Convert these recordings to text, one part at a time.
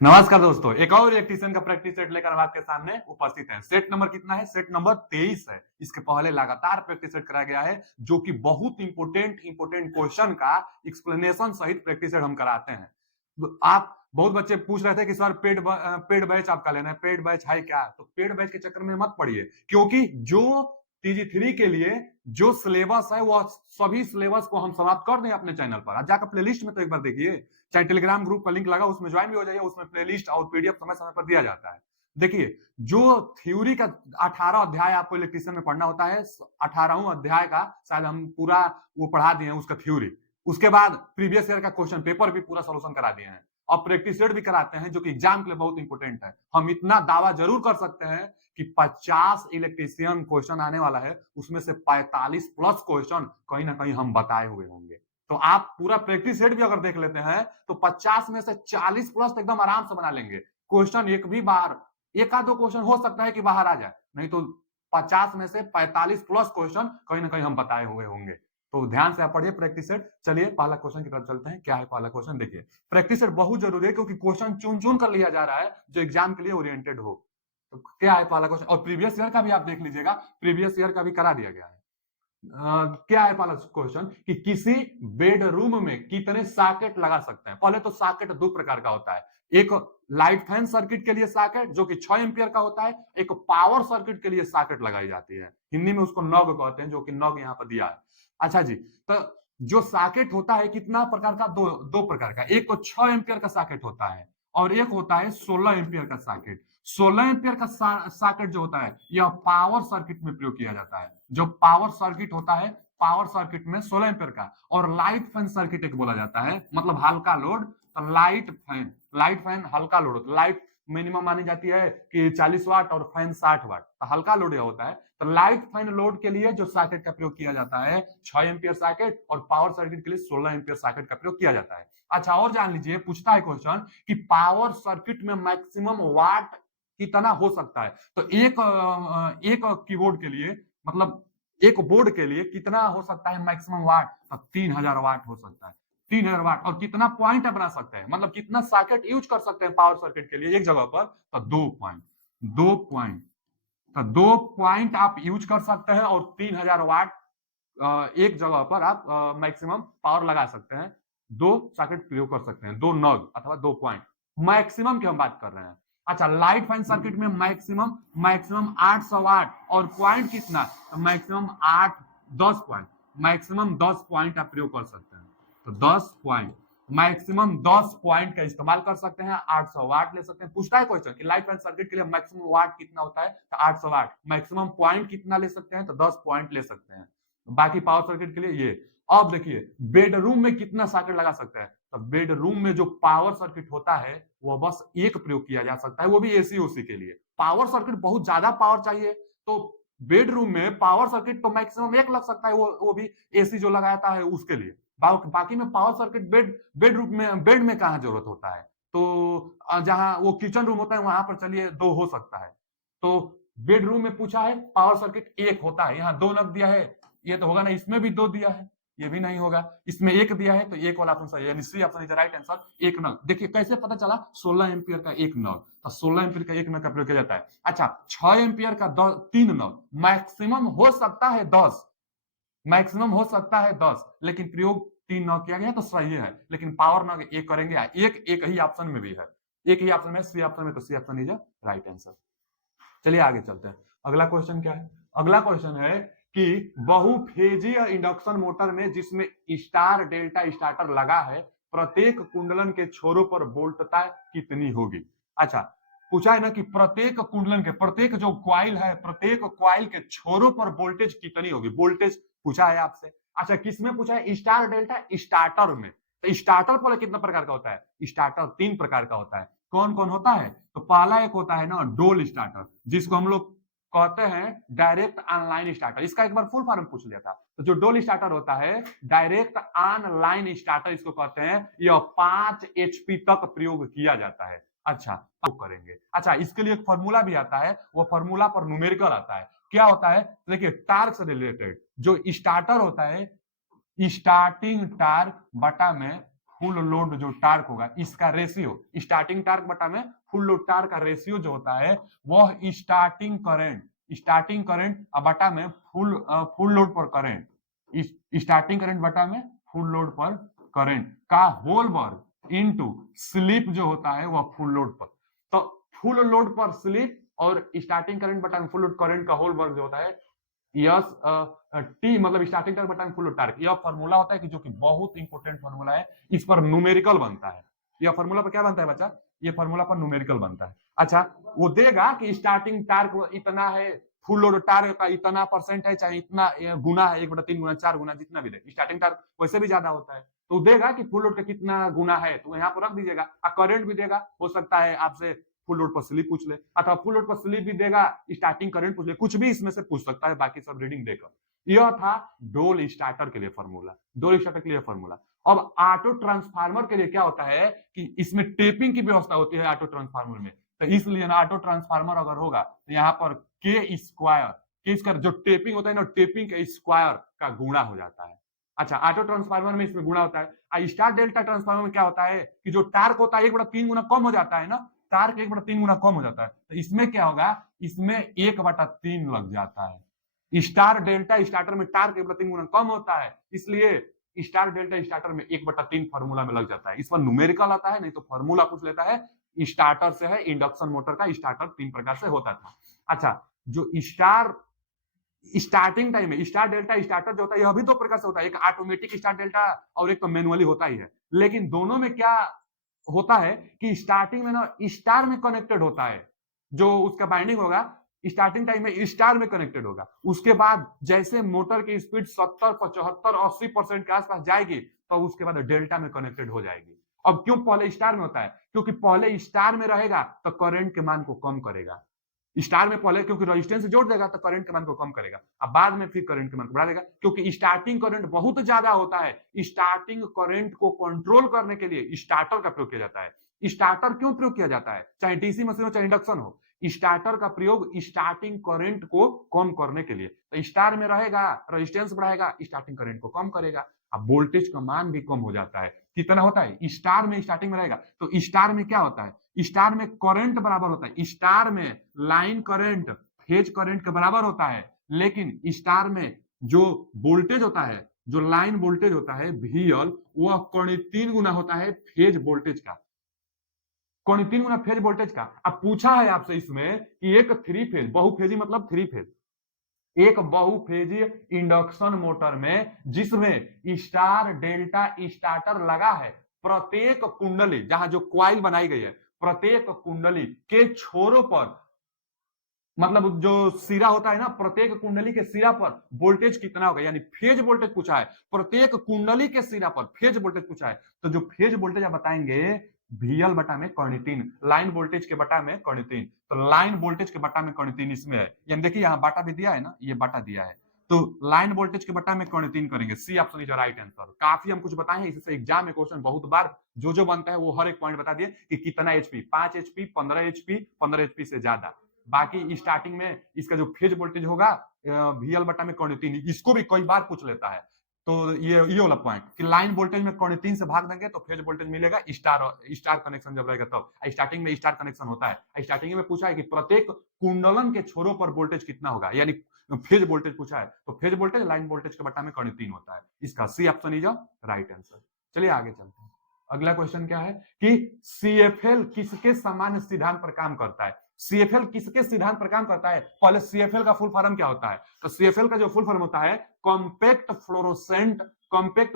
नमस्कार दोस्तों, एक और इलेक्ट्रीशियन का प्रैक्टिस सेट लेकर हम आपके सामने उपस्थित हैं। सेट नंबर कितना है? सेट नंबर 23 है। इसके पहले लगातार प्रैक्टिस सेट कराया गया है, जो कि बहुत इंपोर्टेंट क्वेश्चन का एक्सप्लेनेशन सहित प्रैक्टिस सेट हम कराते हैं। तो आप बहुत बच्चे पूछ रहे थे कि सर पेड बैच आपका लेना है, पेड बैच है क्या? तो पेड बैच के चक्कर में मत पड़िए, क्योंकि जो TG3 के लिए जो सिलेबस है वह सभी सिलेबस को हम समाप्त कर दें अपने चैनल पर। आप जाकर प्लेलिस्ट में तो एक बार देखिए, चाहे टेलीग्राम ग्रुप का लिंक लगा उसमें ज्वाइन भी हो जाइए। उसमें प्लेलिस्ट और पीडीएफ समय समय पर दिया जाता है। देखिए, जो थ्योरी का 18 अध्याय आपको इलेक्ट्रीशियन में पढ़ना होता है, 18वां अध्याय का शायद हम पूरा वो पढ़ा दिए हैं उसका थ्योरी। उसके बाद प्रीवियस ईयर का क्वेश्चन पेपर भी पूरा सोल्यूशन करा दिए हैं और प्रैक्टिस सेट भी कराते हैं, जो कि एग्जाम के लिए बहुत इंपॉर्टेंट है। हम इतना दावा जरूर कर सकते हैं कि 50 इलेक्ट्रीशियन क्वेश्चन आने वाला है, उसमें से 45 प्लस क्वेश्चन कहीं ना कहीं हम बताए हुए होंगे। तो आप पूरा प्रैक्टिस सेट भी अगर देख लेते हैं तो 50 में से 40 प्लस तो एकदम आराम से बना लेंगे। क्वेश्चन एक भी बाहर, एक आध दो क्वेश्चन हो सकता है कि बाहर आ जाए, नहीं तो 50 में से 45 प्लस क्वेश्चन कहीं ना कहीं हम बताए हुए होंगे। तो ध्यान से आप पढ़िए प्रैक्टिस सेट। चलिए पहला क्वेश्चन की तरफ चलते हैं। क्या है पहला क्वेश्चन? देखिए, प्रैक्टिस सेट बहुत जरूरी है, क्योंकि क्वेश्चन चुन चुन कर लिया जा रहा है जो एग्जाम के लिए ओरिएंटेड हो। तो क्या है पहला क्वेश्चन? और प्रीवियस ईयर का भी आप देख लीजिएगा, प्रीवियस ईयर का भी करा दिया गया है। क्या है पहला क्वेश्चन कि किसी बेडरूम में कितने सॉकेट लगा सकते हैं? पहले तो सॉकेट दो प्रकार का होता है। एक लाइट फैन सर्किट के लिए सॉकेट जो कि 6 एम्पियर का होता है, एक पावर सर्किट के लिए सॉकेट लगाई जाती है। हिंदी में उसको नॉग कहते हैं, जो कि नॉग यहाँ पर दिया है। अच्छा जी, तो जो सॉकेट होता है कितना प्रकार का? दो प्रकार का। एक तो 6 एम्पियर का सॉकेट होता है और एक होता है 16 एम्पियर का सॉकेट। 16 एम्पियर का सॉकेट जो होता है यह पावर सर्किट में प्रयोग किया जाता है। जो पावर सर्किट होता है, पावर सर्किट में 16 एम्पियर का। और लाइट फैन सर्किट एक बोला जाता है, मतलब हल्का लोड। तो लाइट फैन हल्का लोड होता है। लाइट मिनिमम मानी जाती है कि 40 वाट और फैन 60 वाट, तो हल्का लोड यह होता है। तो लाइट फैन लोड के लिए जो सॉकेट का प्रयोग किया जाता है 6 एम्पियर सॉकेट, और पावर सर्किट के लिए 16 एम्पियर सॉकेट का प्रयोग किया जाता है। अच्छा, और जान लीजिए, पूछता है क्वेश्चन कि पावर सर्किट में मैक्सिमम वाट कितना हो सकता है? तो एक कीबोर्ड के लिए, मतलब एक बोर्ड के लिए कितना हो सकता है मैक्सिमम वाट? तो 3000 वाट हो सकता है। 3000 वाट। और कितना पॉइंट बना सकते हैं, मतलब कितना सॉकेट यूज कर सकते हैं पावर सर्किट के लिए एक जगह पर? तो 2 पॉइंट। 2 पॉइंट। तो 2 पॉइंट आप यूज कर सकते हैं और 3000 वाट एक जगह पर आप मैक्सिमम पावर लगा सकते हैं। दो सॉकेट प्रयोग कर सकते हैं, दो नग अथवा 2 पॉइंट। मैक्सिमम की हम बात कर रहे हैं। अच्छा, लाइट फैन सर्किट में मैक्सिमम मैक्सिमम 800 वाट, और पॉइंट कितना? तो मैक्सिमम 8, 10 पॉइंट। मैक्सिमम 10 पॉइंट आप प्रयोग कर सकते हैं। तो 10 पॉइंट, मैक्सिमम 10 पॉइंट का इस्तेमाल कर सकते हैं। 800 वाट ले सकते हैं। पूछता है क्वेश्चन कि लाइट फैन सर्किट के लिए मैक्सिमम वाट कितना होता है? तो 800 वाट। मैक्सिमम पॉइंट कितना ले सकते हैं? तो 10 पॉइंट ले सकते हैं। बाकी पावर सर्किट के लिए ये। अब देखिए, बेडरूम में कितना सॉकेट लगा सकता है? तो बेडरूम में जो पावर सर्किट होता है वह बस एक प्रयोग किया जा सकता है, वो भी एसी ओसी के लिए। पावर सर्किट बहुत ज्यादा पावर चाहिए तो बेडरूम में पावर सर्किट तो मैक्सिमम एक लग सकता है, वो भी एसी जो लगाता है उसके लिए। बाकी में पावर सर्किट बेड में कहां जरूरत होता है? तो जहां वो किचन रूम होता है वहां पर चलिए दो हो सकता है। तो बेडरूम में पूछा है पावर सर्किट एक होता है, यहाँ दो लग दिया है, ये तो होगा ना। इसमें भी दो दिया है, ये भी नहीं होगा। इसमें एक दिया है तो एक वाला ऑप्शन सही है, यानी C option is right answer. एक नग। देखिए कैसे पता चला? 16 एम्पियर का एक नग। तो 16 एम्पियर का एक नग का प्रयोग किया जाता है। अच्छा, 6 एम्पियर का 3 नग। मैक्सिमम हो सकता है 10, मैक्सिमम हो सकता है 10, लेकिन प्रयोग 3 नग किया गया तो सही है। लेकिन पावर नग एक करेंगे, एक ही ऑप्शन में भी है, एक ही ऑप्शन में, सी ऑप्शन में, तो C option is right answer. चलिए आगे चलते हैं। अगला क्वेश्चन क्या है? अगला क्वेश्चन है कि बहुफेजीय इंडक्शन मोटर में जिसमें स्टार डेल्टा स्टार्टर लगा है, प्रत्येक कुंडलन के छोरों पर वोल्टता कितनी होगी? अच्छा, पूछा है ना कि प्रत्येक कुंडलन के, प्रत्येक जो क्वाइल है, प्रत्येक क्वाइल के छोरों पर वोल्टेज कितनी होगी? वोल्टेज पूछा है आपसे। अच्छा, किसमें पूछा है? स्टार डेल्टा स्टार्टर में। तो स्टार्टर पर कितना प्रकार का होता है? स्टार्टर 3 प्रकार का होता है। कौन कौन होता है? तो पहला एक होता है ना डोल स्टार्टर, जिसको हम लोग कहते हैं डायरेक्ट ऑनलाइन स्टार्टर। इसका एक बार फुल फॉर्म पूछ लिया था। तो जो डोल स्टार्टर होता है, डायरेक्ट ऑनलाइन स्टार्टर इसको कहते हैं। यह 5 HP तक प्रयोग किया जाता है। अच्छा, तो करेंगे। अच्छा, इसके लिए एक फॉर्मूला भी आता है, वो फॉर्मूला पर न्यूमेरिकल आता है। क्या होता है? देखिए, टार्क से रिलेटेड जो स्टार्टर होता है, स्टार्टिंग टार्क बटा में फुल लोड जो टार्क होगा इसका रेशियो, स्टार्टिंग टार्क बटा में फुल लोड टार्क का रेशियो जो होता है वह स्टार्टिंग करंट बटा में फुल लोड पर करंट, स्टार्टिंग करंट बटा में फुल लोड पर करंट का होल वर्ग इनटू स्लिप जो होता है वह फुल लोड पर। तो फुल लोड पर स्लिप और स्टार्टिंग करंट बटा में फुल लोड करंट का होल वर्ग जो होता है यस टी मतलब स्टार्टिंग टार्क बटा में फुल लोड टार्क, यह फॉर्मूला होता है कि जो कि बहुत इंपॉर्टेंट फॉर्मूला है, इस पर न्यूमेरिकल बनता है। यह फॉर्मूला पर क्या बनता है बच्चा? ये फॉर्मूला पर न्यूमेरिकल बनता है। अच्छा, वो देगा कि स्टार्टिंग टार्क इतना है, फुल लोड टार्क का इतना परसेंट है, चाहे इतना गुना है, 1/3 गुना 4 गुना जितना भी दे, स्टार्टिंग टार्क वैसे भी ज्यादा होता है, तो देगा कि फुल लोड का कितना गुना है, तो यहाँ पर रख दीजिएगा। करंट भी देगा, हो सकता है आपसे फुल लोड पर स्लिप पूछ ले, अथवा फुल लोड पर स्लिप भी देगा, स्टार्टिंग करंट पूछ ले, कुछ भी इसमें से पूछ सकता है, बाकी सब रीडिंग देकर। यह था डोल स्टार्टर के लिए फॉर्मूला, डोल स्टार्टर के लिए फॉर्मूला। अब ऑटो ट्रांसफार्मर के लिए क्या होता है कि इसमें टेपिंग की व्यवस्था होती है ऑटो ट्रांसफार्मर में, तो इसलिए ना ऑटो ट्रांसफार्मर अगर होगा तो यहाँ पर के स्क्वायर जो टेपिंग होता है ना, टेपिंग के स्क्वायर का गुणा हो जाता है। अच्छा, ऑटो ट्रांसफार्मर में इसमें गुणा होता है। स्टार डेल्टा ट्रांसफार्मर में क्या होता है कि जो टार्क होता है 1/3 गुना कम हो जाता है ना, टार्क 1/3 गुना कम हो जाता है, तो इसमें क्या होगा, इसमें 1/3 लग जाता है। स्टार डेल्टा स्टार्टर में टार्क 1/3 गुना कम होता है, इसलिए स्टार डेल्टा स्टार्टर में 1/3 फॉर्मूला में लग जाता है। इस पर न्यूमेरिकल आता है, नहीं तो फॉर्मूला पूछ लेता है। स्टार्टर से है, इंडक्शन मोटर का स्टार्टर 3 प्रकार से होता था। अच्छा, जो स्टार स्टार्टिंग टाइम में स्टार डेल्टा स्टार्टर जो होता है यह भी 2 प्रकार से होता है, एक ऑटोमेटिक स्टार डेल्टा और एक तो मैनुअली होता ही है। लेकिन दोनों में क्या होता है कि स्टार्टिंग में ना स्टार में कनेक्टेड होता है, जो उसका बाइंडिंग होगा स्टार्टिंग टाइम में स्टार में कनेक्टेड होगा। उसके बाद जैसे मोटर की स्पीड 70, 75, 80% के आसपास जाएगी तो उसके बाद डेल्टा में कनेक्टेड हो जाएगी। अब क्यों पहले स्टार में होता है? क्योंकि पहले स्टार में रहेगा तो करंट के मान को कम करेगा। स्टार में पहले क्योंकि रेजिस्टेंस जोड़ देगा तो करंट के मान को कम करेगा, अब बाद में फिर करंट के मान को बढ़ा देगा, क्योंकि स्टार्टिंग करंट बहुत ज्यादा होता है। स्टार्टिंग करंट को कंट्रोल करने के लिए स्टार्टर का प्रयोग किया जाता है। स्टार्टर क्यों प्रयोग किया जाता है? चाहे डीसी मशीन हो चाहे इंडक्शन हो, स्टार्टर का प्रयोग स्टार्टिंग करंट को कम करने के लिए। तो स्टार में रहेगा, रेजिस्टेंस बढ़ाएगा, स्टार्टिंग करंट को कम करेगा। अब वोल्टेज का मान भी कम हो जाता है। कितना होता है? स्टार में स्टार्टिंग में रहेगा तो स्टार में क्या होता है, स्टार में करंट बराबर होता है, स्टार में लाइन करंट फेज करंट के बराबर होता है, लेकिन स्टार में जो वोल्टेज होता है, जो लाइन वोल्टेज होता है VL, वह 3 गुना होता है फेज वोल्टेज का, 3 गुना फेज वोल्टेज का। अब पूछा है आपसे इसमें कि एक 3 फेज बहुफेजी मतलब 3 फेज, एक बहुफेजी इंडक्शन मोटर में जिसमें स्टार डेल्टा स्टार्टर लगा है, प्रत्येक कुंडली जहां जो क्वाइल बनाई गई है, प्रत्येक कुंडली के छोरों पर, मतलब जो सिरा होता है ना, प्रत्येक कुंडली के सिरा पर वोल्टेज कितना होगा, यानी फेज वोल्टेज पूछा है। प्रत्येक कुंडली के सिरा पर फेज वोल्टेज पूछा है, तो जो फेज वोल्टेज आप बताएंगे VL बटा में कर्ण 3, लाइन वोल्टेज के बटा में कर्ण 3, तो लाइन वोल्टेज के बटा में कर्ण 3 इसमें है। यानी देखिए यहाँ बाटा भी दिया है ना, ये बाटा दिया है, तो लाइन वोल्टेज के बटा में कर्ण 3 करेंगे। C option is right answer. काफी हम कुछ बताए हैं, इससे एग्जाम में क्वेश्चन बहुत बार जो बनता है वो हर एक पॉइंट बता दिए कि कितना एचपी, 5 एचपी, 15 एचपी, 15 एचपी से ज्यादा। बाकी स्टार्टिंग में इसका जो फेज वोल्टेज होगा VL बटा में कर्ण 3, इसको भी कई बार पूछ लेता है। तो ये वाला पॉइंट कि लाइन वोल्टेज में कर्ण 3 से भाग देंगे तो फेज वोल्टेज मिलेगा, स्टार कनेक्शन जब रहेगा तब। स्टार्टिंग में स्टार कनेक्शन होता है। स्टार्टिंग में पूछा है कि प्रत्येक कुंडलन के छोरों पर वोल्टेज कितना होगा, यानी फेज वोल्टेज पूछा है, तो फेज वोल्टेज लाइन वोल्टेज के बटा में कर्ण 3 होता है। इसका C option is right answer. चलिए आगे चलते हैं। अगला क्वेश्चन क्या है कि CFL किसके सामान्य सिद्धांत पर काम करता है? CFL किसके सिद्धांत पर काम करता है? पहले CFL का फुल फॉर्म क्या होता है? तो CFL का जो फुल फॉर्म होता है कॉम्पैक्ट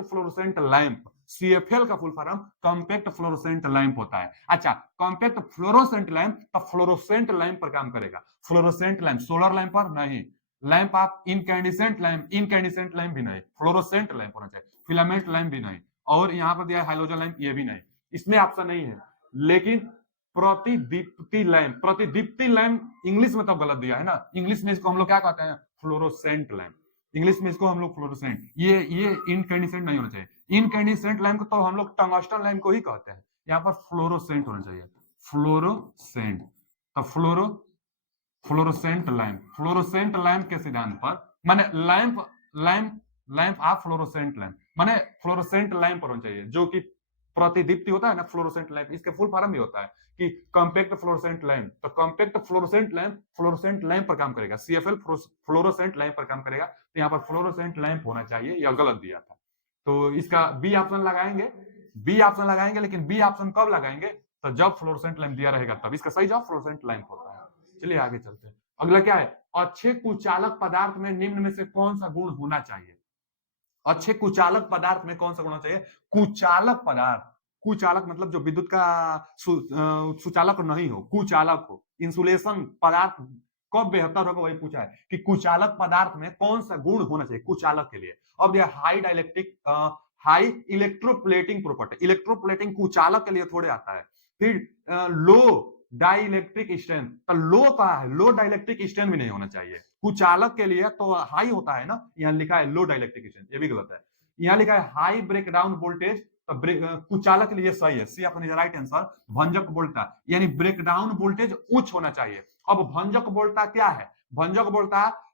फ्लोरोसेंट लैंप। CFL का full form compact fluorescent lamp होता है। अच्छा, कॉम्पैक्ट फ्लोरोसेंट लैंप तो फ्लोरोसेंट लैंप पर काम करेगा। फ्लोरोसेंट लैंप सोलर लैंप पर नहीं, लैंप आप इनकैंडिसेंट लैंप भी नहीं, फ्लोरोसेंट लैंप होना चाहिए, फिलामेंट लैंप भी नहीं, और यहां पर दिया है हाइलोजन लैंप, ये भी नहीं, इसमें ऑप्शन नहीं है। लेकिन प्रतिदीप्ति लैंप इंग्लिश में तो गलत दिया है ना, इंग्लिश में इसको हम लोग क्या कहते हैं? Fluorescent lamp. इंग्लिश में इसको हम लोग फ्लोरोसेंट, ये इनकैंडिसेंट नहीं होना चाहिए। इनकैंडिसेंट लैंप तो हम लोग टंगस्टन लैंप को ही कहते हैं, यहाँ पर फ्लोरोसेंट होना चाहिए, फ्लोरोसेंट। तो फ्लोरोसेंट लैंप के सिद्धांत पर, माने लैंप ऑफ फ्लोरोसेंट लैंप, माने फ्लोरोसेंट लैंप होना चाहिए जो कि प्रतिदीप्ति होता है ना, फ्लोरोसेंट लैंप, इसके फुल फॉर्म भी होता है कि कॉम्पैक्ट फ्लोरोसेंट लैंप। तो कॉम्पैक्ट फ्लोरोसेंट लैंप पर काम करेगा, CFL फ्लोरोसेंट लैंप पर काम करेगा। तो यहाँ पर फ्लोरोसेंट लैंप होना चाहिए, यह गलत दिया था। तो इसका बी ऑप्शन लगाएंगे, लेकिन बी ऑप्शन कब लगाएंगे, तो जब फ्लोरोसेंट लैंप दिया रहेगा तब। इसका सही जवाब फ्लोरोसेंट लैंप होता है। चलिए आगे चलते हैं। अगला क्या है, अच्छे कुचालक पदार्थ में निम्न में से कौन सा गुण होना चाहिए। अच्छे कुचालक पदार्थ में कौन सा गुण होना चाहिए। कुचालक पदार्थ, कुचालक मतलब जो विद्युत का सुचालक नहीं हो, कुचालक हो, इंसुलेशन पदार्थ कब बेहतर होगा वही पूछा है कि कुचालक पदार्थ में कौन सा गुण होना चाहिए कुचालक के लिए। अब यह high dielectric, high electroplating property, electroplating कुचालक के लिए थोड़े आता है। फिर लो डाइलेक्ट्रिक स्ट्रेंथ, तो लो कहा है, लो डाइलेक्ट्रिक स्ट्रेंथ भी नहीं होना चाहिए कुचालक के लिए, तो हाई होता है ना, यहाँ लिखा है लो डाइलेक्ट्रिक स्ट्रेंथ, ये भी गलत है। यहाँ लिखा है हाई ब्रेकडाउन वोल्टेज, तो कुचालक के लिए सही है, सी अपने राइट आंसर। भंजक बोलता यानी ब्रेकडाउन वोल्टेज उच्च होना चाहिए। अब भंजक बोलता क्या है, भंजक बोलता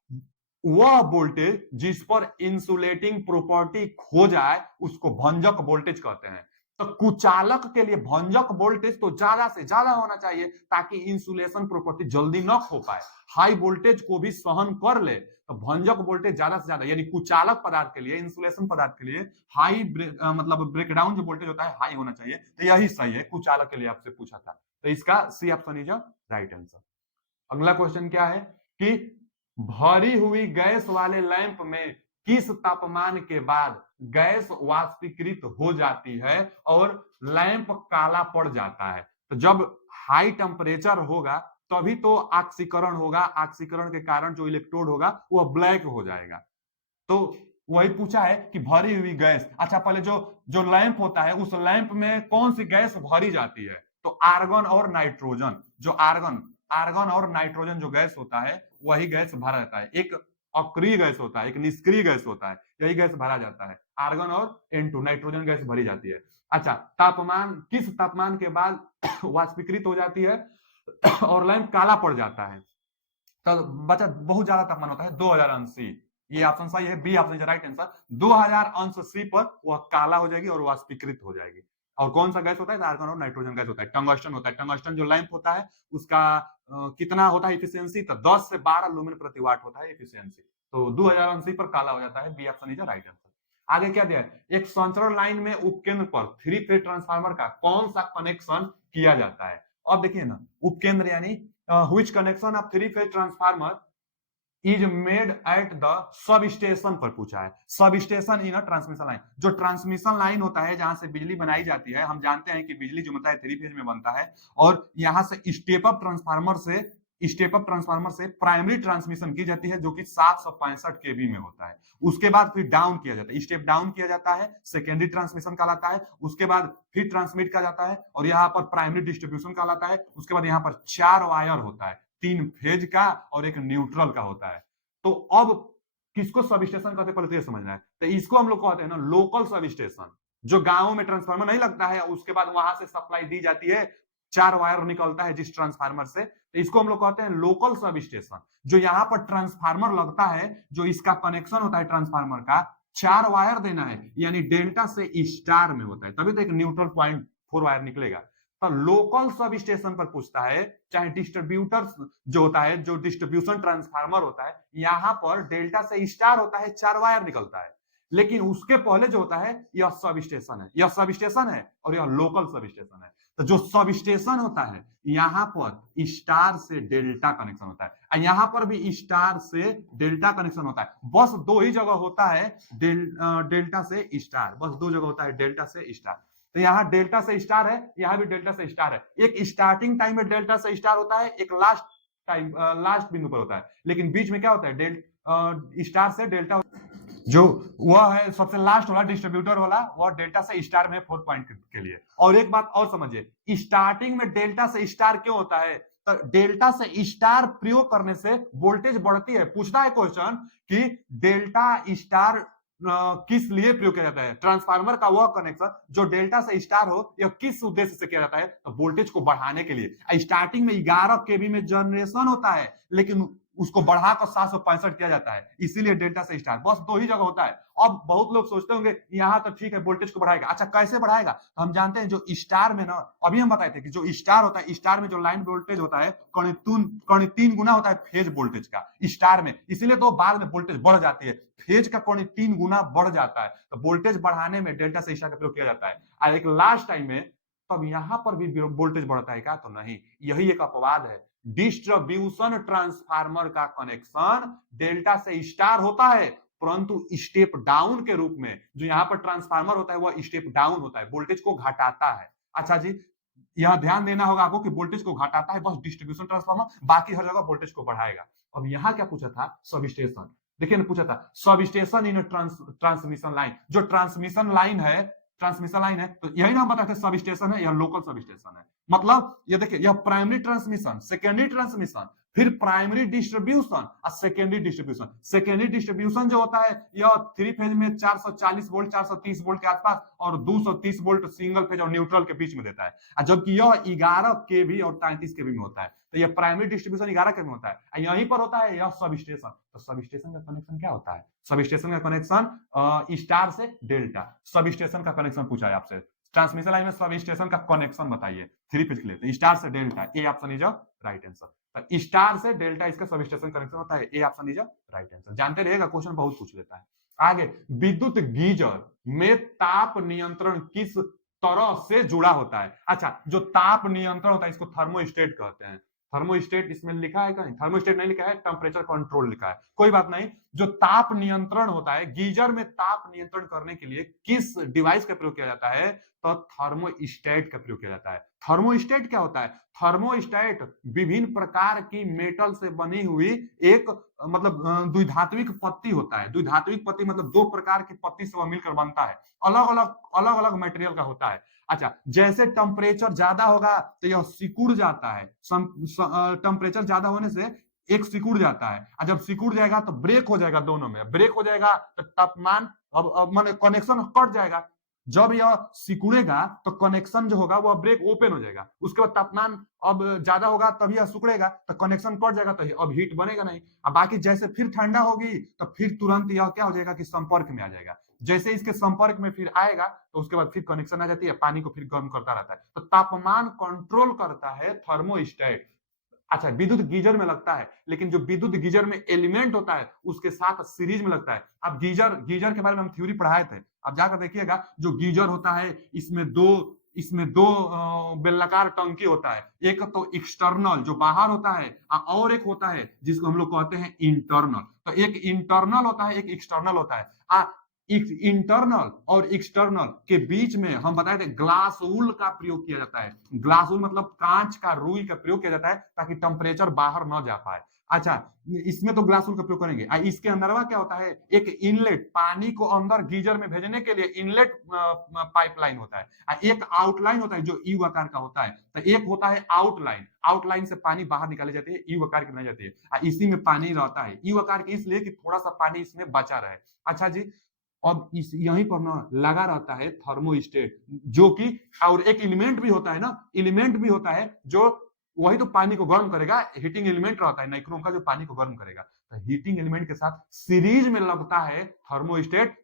वह वोल्टेज जिस पर इंसुलेटिंग प्रॉपर्टी खो जाए उसको भंजक वोल्टेज कहते हैं। तो कुचालक के लिए भंजक वोल्टेज तो ज्यादा से ज्यादा होना चाहिए ताकि इंसुलेशन प्रॉपर्टी जल्दी न खो पाए, हाई वोल्टेज को भी सहन कर ले। तो भंजक वोल्टेज ज्यादा से ज्यादा, यानी कुचालक पदार्थ के लिए, इंसुलेशन पदार्थ के लिए हाई मतलब ब्रेकडाउन जो वोल्टेज होता है हाई होना चाहिए। तो यही सही है, कुचालक के लिए आपसे पूछा था, तो इसका C option is right answer. अगला क्वेश्चन क्या है कि भरी हुई गैस वाले लैंप में किस तापमान के बाद गैस वाष्पीकृत हो जाती है और लैंप काला पड़ जाता है। तो जब हाई टेम्परेचर होगा तभी तो ऑक्सीकरण होगा, ऑक्सीकरण के कारण जो इलेक्ट्रोड होगा वह ब्लैक हो जाएगा। तो वही पूछा है कि भरी हुई गैस, अच्छा पहले जो जो लैंप होता है उस लैंप में कौन सी गैस भरी जाती है, तो आर्गन और नाइट्रोजन, जो आर्गन और नाइट्रोजन जो गैस होता है वही गैस भरा जाता है। एक अक्रिय गैस होता है, एक निष्क्रिय गैस होता है, यही गैस भरा जाता है। आर्गन और N2 नाइट्रोजन गैस भरी जाती है। अच्छा तापमान, किस तापमान के बाद वाष्पीकृत हो जाती है और लैंप काला पड़ जाता है, तो बचा बहुत ज्यादा तापमान होता है 2000 अंश सी, ये ऑप्शन सही है, बी ऑप्शन राइट आंसर। 2000 अंश सी पर वह काला हो जाएगी और वाष्पीकृत हो जाएगी। और कौन सा गैस होता है, आर्गन और नाइट्रोजन गैस होता है। टंगस्टन होता है, टंगस्टन जो लैंप होता है उसका कितना होता है इफिशियंसी, तो 10 से 12 लुमेन प्रति वाट होता है इफिशियंसी। तो 2000 अंश पर काला हो जाता है, B option is right answer. आगे क्या दिया है, एक संचरण लाइन में उपकेंद्र पर 3 फेज ट्रांसफार्मर का कौन सा कनेक्शन किया जाता है। अब देखिए ना, उपकेंद्र यानी which connection of 3 phase transformer is made at the substation पर पूछा है। सबस्टेशन इन ट्रांसमिशन लाइन, जो ट्रांसमिशन लाइन होता है जहां से बिजली बनाई जाती है, हम जानते हैं कि बिजली जो बनता है 3 फेज में बनता है, और यहां से स्टेप अप ट्रांसफार्मर से प्राइमरी ट्रांसमिशन की जाती है जो कि 765 केवी में होता है। उसके बाद फिर डाउन किया जाता है, स्टेप डाउन किया जाता है, सेकेंडरी ट्रांसमिशन कहलाता है। उसके बाद फिर ट्रांसमिट किया जाता है और यहाँ पर प्राइमरी डिस्ट्रीब्यूशन कहलाता है। उसके बाद यहाँ पर 4 वायर होता है, 3 फेज का और एक न्यूट्रल का होता है। तो अब किसको सब स्टेशन कहते हैं पहले तो ये समझना है। तो इसको हम लोग कहते हैं ना लोकल सब स्टेशन, जो गांवों में ट्रांसफार्मर नहीं लगता है उसके बाद वहां से सप्लाई दी जाती है, 4 वायर निकलता है जिस ट्रांसफार्मर से, तो इसको हम लोग कहते हैं लोकल सब स्टेशन। जो यहाँ पर ट्रांसफार्मर लगता है, जो इसका कनेक्शन होता है ट्रांसफार्मर का, 4 वायर देना है, यानी डेल्टा से स्टार में होता है, तभी तो एक न्यूट्रल पॉइंट 4 वायर निकलेगा। तो लोकल सब स्टेशन पर पूछता है, चाहे डिस्ट्रीब्यूटर जो होता है, जो डिस्ट्रीब्यूशन ट्रांसफार्मर होता है, यहां पर डेल्टा से स्टार होता है, 4 वायर निकलता है, लेकिन उसके पहले जो होता है यह सब स्टेशन है, यह सब स्टेशन है और यह लोकल सब स्टेशन है। तो जो सब स्टेशन होता है यहां पर स्टार से डेल्टा कनेक्शन होता है, यहां पर भी स्टार से डेल्टा कनेक्शन होता है। बस 2 ही जगह होता है डेल्टा से स्टार, बस 2 जगह होता है डेल्टा से स्टार। तो यहाँ डेल्टा से स्टार है, यहाँ भी डेल्टा से स्टार है। एक स्टार्टिंग टाइम में डेल्टा से स्टार होता है, एक लास्ट टाइम लास्ट बिंदु पर होता है, लेकिन बीच में क्या होता है स्टार से डेल्टा, जो वह है सबसे लास्ट वाला डिस्ट्रीब्यूटर वाला, वह डेल्टा से स्टार में 4 पॉइंट के लिए। और एक बात और समझिए, स्टार्टिंग में डेल्टा से स्टार क्यों होता है, तो डेल्टा से स्टार प्रयोग करने से वोल्टेज बढ़ती है। पूछता है क्वेश्चन कि डेल्टा स्टार किस लिए प्रयोग किया जाता है, ट्रांसफार्मर का वह कनेक्शन जो डेल्टा से स्टार हो, यह किस उद्देश्य से किया जाता है, तो वोल्टेज को बढ़ाने के लिए। स्टार्टिंग में 11 केवी में जनरेशन होता है, लेकिन उसको बढ़ाकर 765 किया जाता है, इसीलिए डेल्टा से स्टार। बस दो ही जगह होता है। अब बहुत लोग सोचते होंगे यहाँ तो ठीक है वोल्टेज को बढ़ाएगा, अच्छा कैसे बढ़ाएगा? तो हम जानते हैं जो स्टार में ना, अभी हम बताए थे कि जो स्टार होता है, स्टार में जो लाइन वोल्टेज होता है कौन 3 गुना होता है फेज वोल्टेज का स्टार में, इसीलिए तो बाद में वोल्टेज बढ़ जाती है। फेज का कौन 3 गुना बढ़ जाता है, तो वोल्टेज बढ़ाने में डेल्टा से स्टार का प्रयोग किया जाता है। और एक लास्ट टाइम में तब यहां पर भी वोल्टेज बढ़ता है क्या? तो नहीं, यही एक अपवाद है। डिस्ट्रीब्यूशन ट्रांसफार्मर का कनेक्शन डेल्टा से स्टार होता है, परंतु स्टेप डाउन के रूप में। जो यहाँ पर ट्रांसफार्मर होता है वह स्टेप डाउन होता है, वोल्टेज को घटाता है। अच्छा जी, यह ध्यान देना होगा आपको कि वोल्टेज को घटाता है बस डिस्ट्रीब्यूशन ट्रांसफार्मर, बाकी हर जगह वोल्टेज को बढ़ाएगा। अब यहाँ क्या पूछा था? Sub station. देखिए ना, पूछा था सब स्टेशन इन ट्रांसमिशन लाइन। जो ट्रांसमिशन लाइन है तो यही ना हम बताते सब स्टेशन है, यह लोकल सब स्टेशन है। मतलब ये देखिए, यह प्राइमरी ट्रांसमिशन, सेकेंडरी ट्रांसमिशन, फिर प्राइमरी डिस्ट्रीब्यूशन और सेकेंडरी डिस्ट्रीब्यूशन। सेकेंडरी डिस्ट्रीब्यूशन जो होता है यह 3 फेज में 440 वोल्ट 430 वोल्ट के आसपास और 230 वोल्ट सिंगल फेज और न्यूट्रल के बीच में देता है, जबकि यह 11 केवी और 33 केवी में होता है। तो यह प्राइमरी डिस्ट्रीब्यूशन 11 केवी में होता है, यहीं पर होता है यह सब स्टेशन। तो सब स्टेशन का कनेक्शन क्या होता है? सब स्टेशन का कनेक्शन स्टार से डेल्टा। सब स्टेशन का कनेक्शन पूछा है आपसे, ट्रांसमिशन लाइन में सब स्टेशन का कनेक्शन बताइए 3 फेज के लिए, तो स्टार से delta, A option is right answer. Star से डेल्टा इसका सब स्टेशन कनेक्शन होता है, A option is right answer. जानते रहिएगा, क्वेश्चन बहुत पूछ लेता है। आगे, विद्युत गीजर में ताप नियंत्रण किस तरह से जुड़ा होता है? अच्छा, जो ताप नियंत्रण होता है इसको थर्मोस्टेट कहते हैं। थर्मोस्टेट इसमें लिखा है कहीं? थर्मोस्टेट नहीं लिखा है, टेम्परेचर कंट्रोल लिखा है, कोई बात नहीं। जो ताप नियंत्रण होता है, गीजर में ताप नियंत्रण करने के लिए किस डिवाइस का प्रयोग किया जाता है? तो थर्मोस्टेट का प्रयोग किया जाता है। थर्मोस्टेट क्या होता है? थर्मोस्टेट विभिन्न प्रकार की मेटल से बनी हुई एक मतलब द्विधात्विक पत्ती होता है। द्विधात्विक पत्ती मतलब 2 प्रकार की पत्ती से वह मिलकर बनता है, अलग अलग मटेरियल का होता है। अच्छा, जैसे टेम्परेचर ज्यादा होगा तो यह सिकुड़ जाता है, टेम्परेचर ज्यादा होने से एक सिकुड़ जाता है, और जब सिकुड़ जाएगा तो ब्रेक हो जाएगा, दोनों में ब्रेक हो जाएगा तो तापमान अब माने कनेक्शन कट जाएगा। जब यह सिकुड़ेगा तो कनेक्शन जो होगा वह ब्रेक ओपन हो जाएगा, उसके बाद तापमान अब ज्यादा होगा तभी यह सिकुड़ेगा तो कनेक्शन कट जाएगा, तो अब हीट बनेगा नहीं। अब बाकी जैसे फिर ठंडा होगी तो फिर तुरंत यह क्या हो जाएगा कि संपर्क में आ जाएगा। जैसे इसके संपर्क में फिर आएगा तो उसके बाद फिर कनेक्शन आ जाती है, पानी को फिर गर्म करता रहता है। तो तापमान कंट्रोल करता है थर्मोस्टेट। अच्छा, विद्युत गीजर में लगता है, लेकिन जो विद्युत गीजर में एलिमेंट होता है उसके साथ सीरीज में लगता है। अब गीजर के बारे में हम थ्योरी पढ़ाए थे, अब जाकर देखिएगा जो गीजर होता है इसमें दो बेलनाकार टंकी होता है, एक तो एक्सटर्नल जो बाहर होता है और एक होता है जिसको हम लोग कहते हैं इंटरनल। तो एक इंटरनल होता है, एक एक्सटर्नल होता है। इंटरनल और एक्सटर्नल के बीच में हम बताए थे ग्लास वूल का प्रयोग किया जाता है। ग्लास वूल मतलब कांच का रुई का प्रयोग किया जाता है ताकि टेम्परेचर बाहर न जा पाए। अच्छा, इसमें तो ग्लास वूल का प्रयोग करेंगे। इसके अंदर क्या होता है, एक इनलेट, पानी को अंदर गीजर में भेजने के लिए इनलेट पाइपलाइन होता है, एक आउटलाइन होता है जो यू आकार का होता है। तो एक होता है आउटलाइन से पानी बाहर निकाली जाती है, यू आकार की बनाई जाती है, इसी में पानी रहता है। यू आकार की इसलिए कि थोड़ा सा पानी इसमें बचा रहे। अच्छा जी, अब इस यहीं पर ना लगा रहता है थर्मोस्टेट, जो कि और एक एलिमेंट भी होता है ना, एलिमेंट भी होता है जो वही तो पानी को गर्म करेगा, हीटिंग एलिमेंट रहता है नाइक्रोम का जो पानी को गर्म करेगा। तो हीटिंग एलिमेंट के साथ सीरीज में लगता है थर्मोस्टेट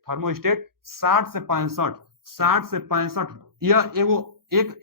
60 से 65 यह एक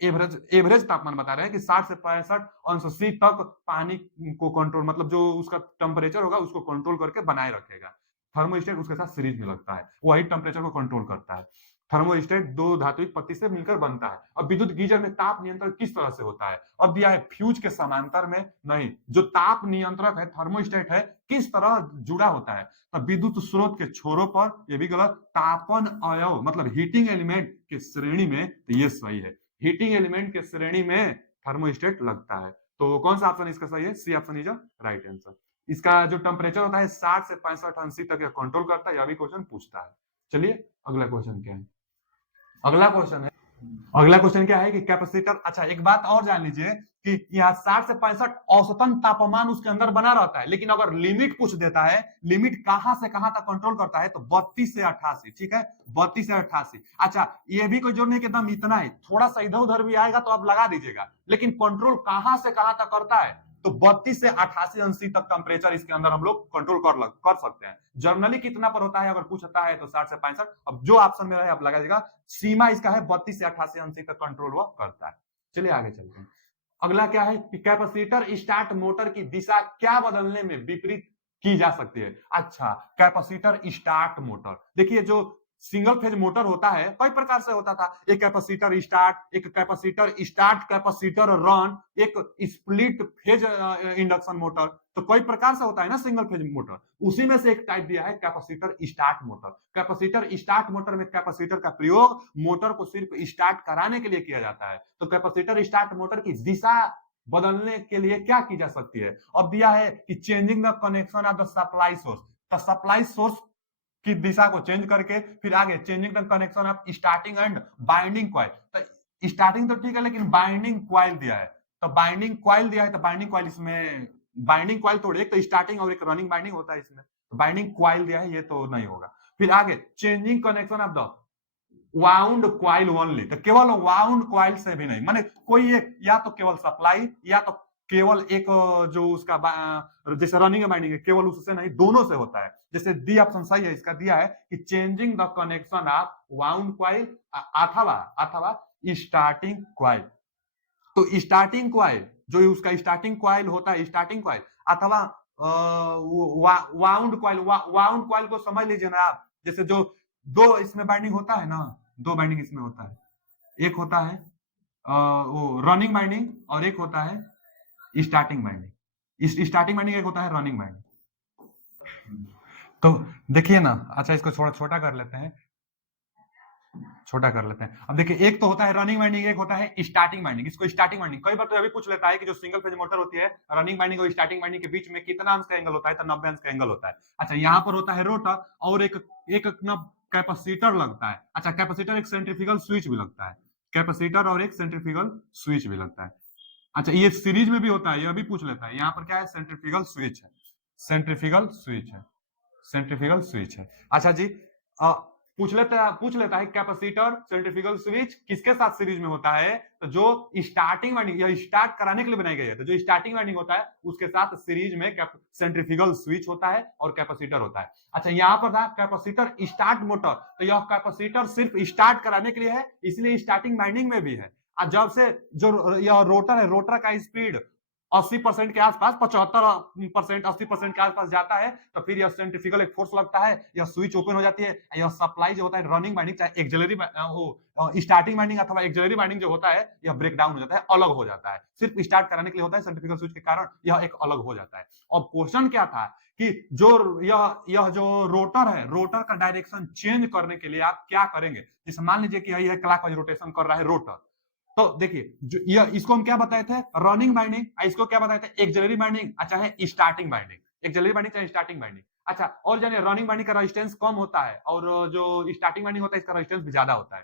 एवरेज तापमान बता रहे हैं कि 60 से 65 अंश सी तक पानी को कंट्रोल, मतलब जो उसका टेम्परेचर होगा उसको कंट्रोल करके बनाए रखेगा। थर्मोस्टेट उसके साथ सीरीज में लगता है, वही टेम्परेचर को कंट्रोल करता है। थर्मोस्टेट 2 धात्विक पत्ती से मिलकर बनता है। अब विद्युत गीजर में ताप नियंत्रण किस तरह से होता है? अब दिया है फ्यूज के समांतर में नहीं, जो ताप नियंत्रक है थर्मोस्टेट है किस तरह जुड़ा होता है? तो विद्युत स्रोत के छोरों पर, यह भी गलत, तापन अवयव मतलब हीटिंग एलिमेंट के श्रेणी में, तो ये सही है, हीटिंग एलिमेंट के श्रेणी में थर्मोस्टेट लगता है। तो कौन सा ऑप्शन इसका सही है? C option is right answer. इसका जो टेम्परेचर होता है 60 से 65 अंश तक कंट्रोल करता है, यह भी क्वेश्चन पूछता है। चलिए अगला क्वेश्चन क्या है? अगला क्वेश्चन क्या है कि कैपेसिटर। अच्छा, एक बात और जान लीजिए कि यहाँ 60 से 65 औसतन तापमान उसके अंदर बना रहता है, लेकिन अगर लिमिट पूछ देता है, लिमिट कहां से कहां तक कंट्रोल करता है, तो 32 से 88। ठीक है, 32 से 88। अच्छा, ये भी कोई जोड़ नहीं कि एकदम इतना है, थोड़ा सा इधर उधर भी आएगा तो आप लगा दीजिएगा, लेकिन कंट्रोल कहां से कहां तक करता है? तो 32 से 88 तक टेम्परेचर इसके अंदर हम लोग कंट्रोल कर सकते हैं। जर्नली कितना पर होता है अगर पूछता है तो 60 से 65। अब जो ऑप्शन में रहे आप लगाइएगा, सीमा इसका है 32 से 88 तक कंट्रोल हुआ करता है। चलिए आगे चलते हैं। अगला क्या है कि कैपेसिटर स्टार्ट मोटर की दिशा क्या बदलने में विपरीत की जा सकती है। अच्छा, कैपेसिटर स्टार्ट मोटर, देखिए जो सिंगल फेज मोटर होता है कई प्रकार से होता था, एक कैपेसिटर स्टार्ट, एक कैपेसिटर स्टार्ट कैपेसिटर रन, एक स्प्लिट फेज इंडक्शन मोटर, तो कई प्रकार से होता है ना सिंगल फेज मोटर। उसी में से एक टाइप दिया है capacitor start motor. Capacitor start motor में कैपेसिटर का प्रयोग मोटर को सिर्फ स्टार्ट कराने के लिए किया जाता है। तो कैपेसिटर स्टार्ट मोटर की दिशा बदलने के लिए क्या की जा सकती है। अब दिया है कि changing the connection of the supply source, तो सप्लाई सोर्स की दिशा को चेंज करके, फिर आगे changing the connection of starting and binding coil, तो स्टार्टिंग तो ठीक है लेकिन बाइंडिंग कॉइल दिया है, तो बाइंडिंग कॉइल दिया है, तो बाइंडिंग कॉइल इसमें बाइंडिंग कॉइल थोड़ी, एक तो स्टार्टिंग और एक रनिंग बाइंडिंग होता है इसमें, तो बाइंडिंग कॉइल दिया है, ये तो नहीं होगा। फिर आगे changing connection of the wound coil only, तो केवल वाउंड क्वाइल से भी नहीं, माने कोई एक या तो केवल सप्लाई या तो केवल एक जो उसका जैसे रनिंग बाइंडिंग है केवल उससे नहीं, दोनों से होता है। जैसे डी ऑप्शन सही है इसका, दिया है कि changing the connection of wound coil अथवा अथवा स्टार्टिंग क्वाइल। तो स्टार्टिंग क्वाइल जो उसका स्टार्टिंग क्वाइल होता है, स्टार्टिंग क्वाइल अथवा वाउंड क्वाइल, वाउंड क्वाइल को समझ लीजिए ना आप, जैसे जो दो इसमें बाइंडिंग होता है ना, दो बाइंडिंग इसमें होता है, एक होता है वो रनिंग बाइंडिंग और एक होता है स्टार्टिंग बाइंडिंग। स्टार्टिंग बाइंडिंग एक होता है रनिंग बाइंडिंग। तो देखिए ना, अच्छा इसको थोड़ा छोटा कर लेते हैं, छोटा कर लेते हैं। अब देखिए एक तो होता है रनिंग बाइंडिंग, एक होता है स्टार्टिंग बाइंडिंग। इसको स्टार्टिंग बाइंडिंग कई बार तो अभी पूछ लेता है कि जो सिंगल फेज मोटर होती है रनिंग बाइंडिंग और स्टार्टिंग बाइंडिंग के बीच में कितना अंश का एंगल होता है, तो 90 अंश का एंगल होता है। अच्छा यहाँ पर होता है रोटर और एक कैपेसिटर लगता है। अच्छा कैपेसिटर एक सेंट्रीफ्यूगल स्विच भी लगता है, कैपेसिटर और एक सेंट्रीफ्यूगल स्विच भी लगता है। अच्छा ये सीरीज में भी होता है, यह भी पूछ लेता है। यहाँ पर क्या है, सेंट्रीफ्यूगल स्विच है, सेंट्रीफ्यूगल स्विच है, सेंट्रीफ्यूगल स्विच है। अच्छा जी पूछ लेता है कैपेसिटर सेंट्रीफ्यूगल स्विच किसके साथ सीरीज में होता है, तो जो स्टार्टिंग वाइंडिंग या स्टार्ट कराने के लिए बनाई गई है, तो जो स्टार्टिंग वाइंडिंग होता है उसके साथ सीरीज में सेंट्रीफ्यूगल स्विच होता है और कैपेसिटर होता है। अच्छा यहाँ पर था कैपेसिटर स्टार्ट मोटर, तो यह कैपेसिटर सिर्फ स्टार्ट कराने के लिए है, इसलिए स्टार्टिंग वाइंडिंग में भी है। जब से जो यह रोटर है, रोटर का स्पीड 80% के आसपास, 75% 80% के आसपास जाता है, तो फिर यह सेंट्रीफ्यूगल एक फोर्स लगता है, यह स्विच ओपन हो जाती है, यह सप्लाई जो होता है रनिंग बाइंडिंग चाहे एक्सिलरी स्टार्टिंग बाइंडिंग अथवा एक्सिलरी बाइंडिंग जो होता है यह ब्रेक डाउन हो जाता है, अलग हो जाता है। सिर्फ स्टार्ट कराने के लिए होता है, सेंट्रीफ्यूगल स्विच के कारण यह एक अलग हो जाता है। और क्वेश्चन क्या था कि जो यह जो रोटर है, रोटर का डायरेक्शन चेंज करने के लिए आप क्या करेंगे। जैसे मान लीजिए कि यह क्लॉकवाइज रोटेशन कर रहा है रोटर, तो देखिए इसको हम क्या बताए थे, रनिंग बाइंडिंग, इसको क्या बताए थे, एक्सिलरी बाइंडिंग, अच्छा है स्टार्टिंग बाइंडिंग, एक्सिलरी बाइंडिंग चाहे स्टार्टिंग बाइंडिंग। अच्छा और जानिए रनिंग बाइंडिंग का रेजिस्टेंस कम होता है और जो स्टार्टिंग बाइंडिंग होता है इसका रेजिस्टेंस भी ज्यादा होता है।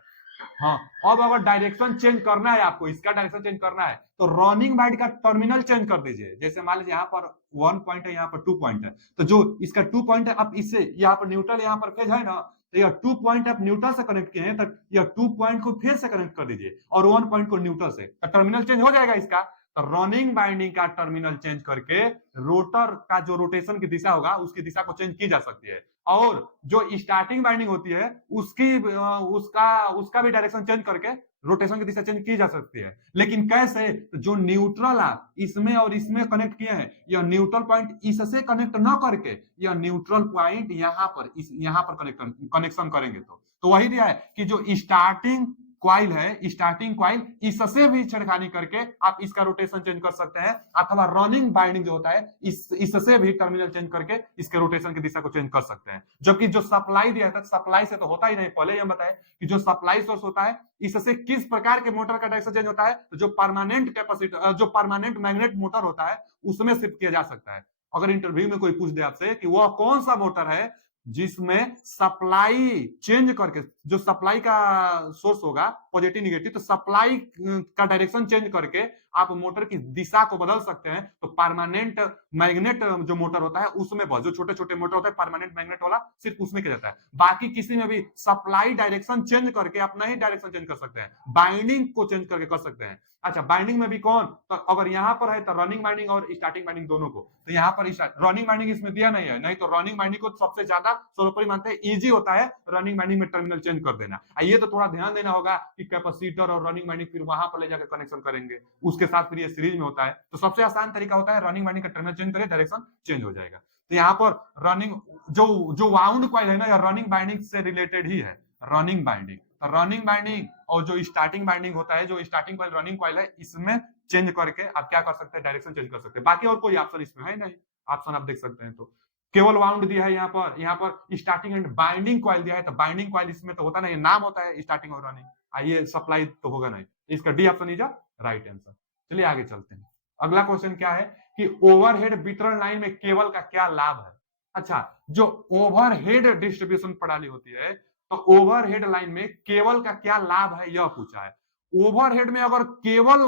हाँ अब अगर डायरेक्शन चेंज करना है आपको, इसका डायरेक्शन चेंज करना है, तो रनिंग बाइंड का टर्मिनल चेंज कर दीजिए। जैसे मान लीजिए यहाँ पर 1 पॉइंट है, यहाँ पर 2 पॉइंट है, तो जो इसका 2 पॉइंट है आप इससे यहाँ पर न्यूट्रल यहाँ पर फेज है ना, तो यह 2 पॉइंट आप न्यूट्रल से कनेक्ट किए हैं, तो यह 2 पॉइंट को फेज से कनेक्ट कर दीजिए और 1 पॉइंट को न्यूट्रल से, तो टर्मिनल चेंज हो जाएगा इसका। तो रनिंग बाइंडिंग का टर्मिनल चेंज करके रोटर का जो रोटेशन की दिशा होगा उसकी दिशा को चेंज की जा सकती है। और जो स्टार्टिंग बाइंडिंग होती है उसकी उसका भी डायरेक्शन चेंज करके रोटेशन की दिशा चेंज की जा सकती है। लेकिन कैसे, जो न्यूट्रल आप इसमें और इसमें कनेक्ट किए हैं, यह न्यूट्रल पॉइंट इससे कनेक्ट न करके यह न्यूट्रल पॉइंट यहाँ पर यहाँ पर कनेक्शन करेंगे, तो वही दिया है कि जो स्टार्टिंग क्वाइल है, स्टार्टिंग क्वाइल इससे भी छेड़खानी करके आप इसका रोटेशन चेंज कर सकते हैं, अथवा रनिंग बाइंडिंग जो होता है इससे भी टर्मिनल चेंज करके इसके रोटेशन की दिशा को चेंज कर सकते हैं। जबकि जो सप्लाई दिया था, सप्लाई से तो होता ही नहीं, पहले हम बताए कि जो सप्लाई सोर्स होता है इससे किस प्रकार के मोटर का डायरेक्शन चेंज होता है, तो जो परमानेंट कैपेसिटर जो परमानेंट मैग्नेट मोटर होता है उसमें शिफ्ट किया जा सकता है। अगर इंटरव्यू में कोई पूछ दे आपसे कि वह कौन सा मोटर है जिसमें सप्लाई चेंज करके, जो सप्लाई का सोर्स होगा पॉजिटिव निगेटिव, तो सप्लाई का डायरेक्शन चेंज करके आप मोटर की दिशा को बदल सकते हैं। तो परमानेंट मैग्नेट जो मोटर होता है उसमें बस, जो छोटे छोटे मोटर होता है परमानेंट मैग्नेट वाला, सिर्फ उसमें किया जाता है। बाकी किसी में भी सप्लाई डायरेक्शन चेंज करके अपना ही डायरेक्शन चेंज कर सकते हैं, बाइंडिंग को चेंज करके कर सकते हैं। अच्छा, बाइंडिंग में भी कौन, तो अगर यहां पर है तो रनिंग बाइंडिंग और स्टार्टिंग बाइंडिंग दोनों को, तो यहां पर रनिंग बाइंडिंग इसमें दिया नहीं है, नहीं तो रनिंग बाइंडिंग को सबसे ज्यादा सर्वोपरि मानते हैं, इजी होता है रनिंग बाइंडिंग में टर्मिनल चेंज कर देना। ये तो थोड़ा ध्यान देना होगा कि कैपेसिटर और रनिंग बाइंडिंग फिर वहां पर ले जाकर कनेक्शन करेंगे, उसके साथ फिर ये सीरीज में होता है। तो सबसे आसान तरीका होता है रनिंग बाइंडिंग का टर्मिनल चेंज करिए, डायरेक्शन चेंज हो जाएगा। तो यहाँ पर रनिंग जो जो वाउंड कॉइल है ना, या रनिंग बाइंडिंग से रिलेटेड ही है, रनिंग बाइंडिंग। तो रनिंग बाइंडिंग और जो स्टार्टिंग बाइंडिंग होता है, जो स्टार्टिंग कॉइल रनिंग कॉइल है, इसमें चेंज करके आप क्या कर सकते हैं, डायरेक्शन चेंज कर सकते हैं। बाकी और कोई ऑप्शन इसमें है नहीं, ऑप्शन आप देख सकते हैं। तो केवल वाउंड दिया है यहाँ पर स्टार्टिंग एंड बाइंडिंग कॉइल दिया है, तो बाइंडिंग कॉइल इसमें तो होता नहीं, नाम होता है स्टार्टिंग और रनिंग, आइए सप्लाई तो होगा नहीं, इसका D option is right answer. चलिए आगे चलते हैं। अगला क्वेश्चन क्या है कि ओवरहेड वितरण लाइन में केबल का क्या लाभ है। अच्छा, जो ओवरहेड डिस्ट्रीब्यूशन प्रणाली होती है, तो ओवरहेड लाइन में केबल का क्या लाभ है यह पूछा है। ओवरहेड में अगर केबल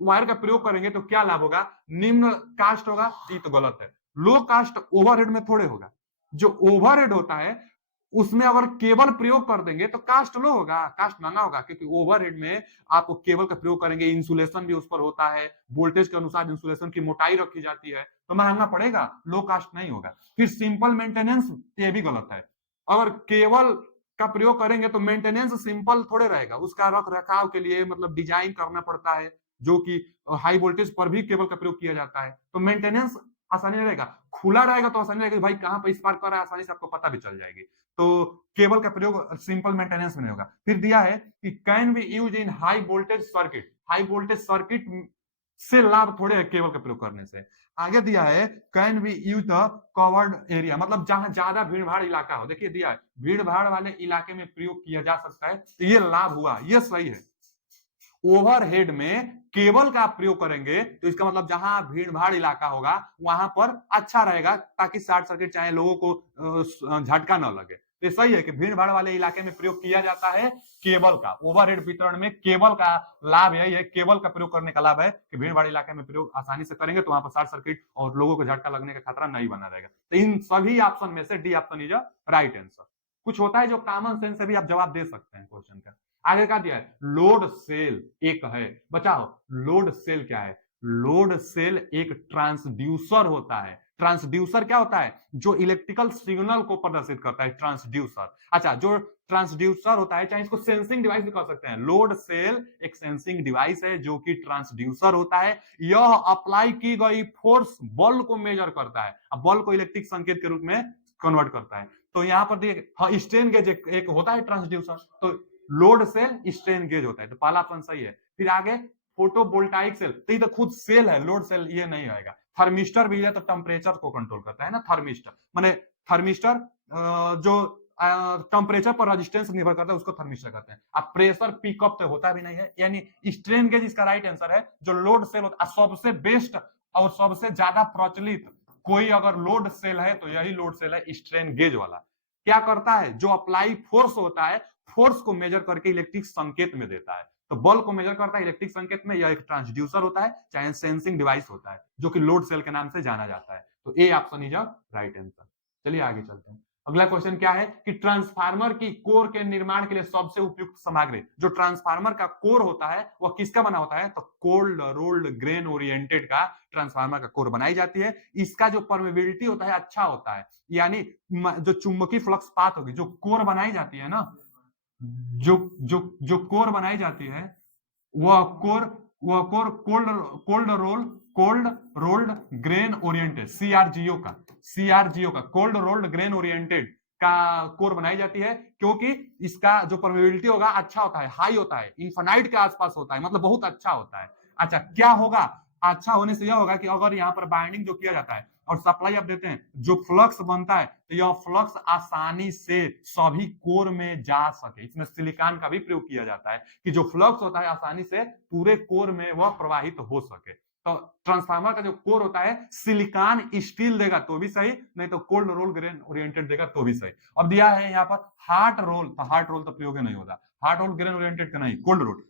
वायर का प्रयोग करेंगे तो क्या लाभ होगा, निम्न कास्ट होगा, ये तो गलत है। लो कास्ट ओवरहेड में थोड़े होगा। जो ओवरहेड होता है उसमें अगर केबल प्रयोग कर देंगे तो कास्ट लो होगा, कास्ट महंगा होगा, क्योंकि ओवरहेड में आप केबल का प्रयोग करेंगे, इंसुलेशन भी उस पर होता है, वोल्टेज के अनुसार इंसुलेशन की मोटाई रखी जाती है, तो महंगा पड़ेगा, लो कास्ट नहीं होगा। फिर सिंपल मेंटेनेंस, ये भी गलत है। अगर केबल का प्रयोग करेंगे तो मेंटेनेंस सिंपल थोड़े रहेगा, उसका रख रखाव के लिए मतलब डिजाइन करना पड़ता है, जो कि हाई वोल्टेज पर भी केबल का प्रयोग किया जाता है, तो मेंटेनेंस आसानी रहेगा। खुला रहेगा तो आसानी रहेगा, भाई कहां पर स्पार्क कर रहा है आसानी से आपको पता भी चल जाएगी। तो केबल का प्रयोग सिंपल मेंटेनेंस में नहीं होगा। फिर दिया है कि can be use in high voltage circuit, high voltage circuit से लाभ थोड़े है केबल का प्रयोग करने से। आगे दिया है can be use the covered area, मतलब जहां ज्यादा भीड़ भाड़ इलाका हो, देखिए दिया है भीड़ भाड़ वाले इलाके में प्रयोग किया जा सकता है, तो ये लाभ हुआ, ये सही है। ओवरहेड में केबल का आप प्रयोग करेंगे तो इसका मतलब जहां भीड़ भाड़ इलाका होगा वहां पर अच्छा रहेगा, ताकि शॉर्ट सर्किट चाहे लोगों को झटका न लगे। तो सही है कि भीड़ भाड़ वाले इलाके में प्रयोग किया जाता है केबल का। ओवरहेड वितरण में केबल का लाभ यही है, केबल का प्रयोग करने का लाभ है कि भीड़ भाड़ इलाके में प्रयोग आसानी से करेंगे तो वहां पर शॉर्ट सर्किट और लोगों को झटका लगने का खतरा नहीं बना रहेगा। तो इन सभी ऑप्शन में से D option is right answer. कुछ होता है जो कॉमन सेंस से भी आप जवाब दे सकते हैं क्वेश्चन का। आगे क्या दिया है, लोड सेल एक है, बचाओ लोड सेल क्या है। लोड सेल एक ट्रांसड्यूसर होता है। ट्रांसड्यूसर क्या होता है, जो इलेक्ट्रिकल सिग्नल को प्रदर्शित करता है, ट्रांसड्यूसर। अच्छा, जो ट्रांसड्यूसर होता है, चाहे इसको सेंसिंग डिवाइस भी कह सकते हैं, लोड सेल एक सेंसिंग डिवाइस है जो कि ट्रांसड्यूसर होता है। यह अप्लाई की गई फोर्स बल को मेजर करता है, अब बल को इलेक्ट्रिक संकेत के रूप में कन्वर्ट करता है। तो यहां पर देखिए स्ट्रेन गेज एक होता है ट्रांसड्यूसर, तो लोड सेल स्ट्रेन गेज होता है, तो पहला ऑप्शन सही है। फिर आगे फोटोवोल्टाइक सेल, तो ये तो खुद सेल है, लोड सेल ये नहीं आएगा। थर्मिस्टर भी है, तो टेम्परेचर को कंट्रोल करता है ना थर्मिस्टर, माने थर्मिस्टर जो टेम्परेचर पर रेजिस्टेंस निर्भर करता है उसको थर्मिस्टर कहते हैं। अब प्रेशर पिकअप तो होता भी नहीं है, यानी स्ट्रेन गेज इसका राइट आंसर है। जो लोड सेल होता है सबसे बेस्ट और सबसे ज्यादा प्रचलित कोई अगर लोड सेल है तो यही लोड सेल है, स्ट्रेन गेज वाला। क्या करता है, जो अप्लाई फोर्स होता है, फोर्स को मेजर करके इलेक्ट्रिक संकेत में देता है। तो बल को मेजर करता है इलेक्ट्रिक संकेत में, यह एक ट्रांसड्यूसर होता है, चाहे सेंसिंग डिवाइस होता है, जो कि लोड सेल के नाम से जाना जाता है। तो A option is right answer. चलिए आगे चलते हैं। अगला क्वेश्चन क्या है कि ट्रांसफार्मर की कोर के निर्माण के लिए सबसे उपयुक्त सामग्री। जो ट्रांसफार्मर का कोर होता है वह किसका बना होता है, तो कोल्ड रोल्ड ग्रेन ओरिएंटेड का ट्रांसफार्मर का कोर बनाई जाती है। इसका जो परमेबिलिटी होता है अच्छा होता है, यानी जो चुंबकीय फ्लक्स पाथ होगी, जो कोर बनाई जाती है ना, जो जो जो कोर बनाई जाती है वह core cold rolled grain oriented CRGO का कोल्ड रोल्ड ग्रेन ओरिएंटेड का कोर बनाई जाती है, क्योंकि इसका जो परमेबिलिटी होगा अच्छा होता है, हाई होता है, इन्फिनाइट के आसपास होता है, मतलब बहुत अच्छा होता है। अच्छा, क्या होगा, अच्छा होने से यह होगा कि अगर यहाँ पर बाइंडिंग जो किया जाता है और सप्लाई आप देते हैं, जो फ्लक्स बनता है तो यह फ्लक्स आसानी से सभी कोर में जा सके। इसमें सिलिकॉन का भी प्रयोग किया जाता है कि जो फ्लक्स होता है आसानी से पूरे कोर में वह प्रवाहित हो सके। तो ट्रांसफार्मर का जो कोर होता है सिलिकॉन स्टील देगा तो भी सही, नहीं तो कोल्ड रोल ग्रेन ओरिएंटेड देगा तो भी सही। अब दिया है यहाँ पर हार्ट रोल, तो हार्ट रोल तो प्रयोग नहीं होगा, हार्ट रोल ग्रेन ओरिएंटेड का नहीं, कोल्ड रोल,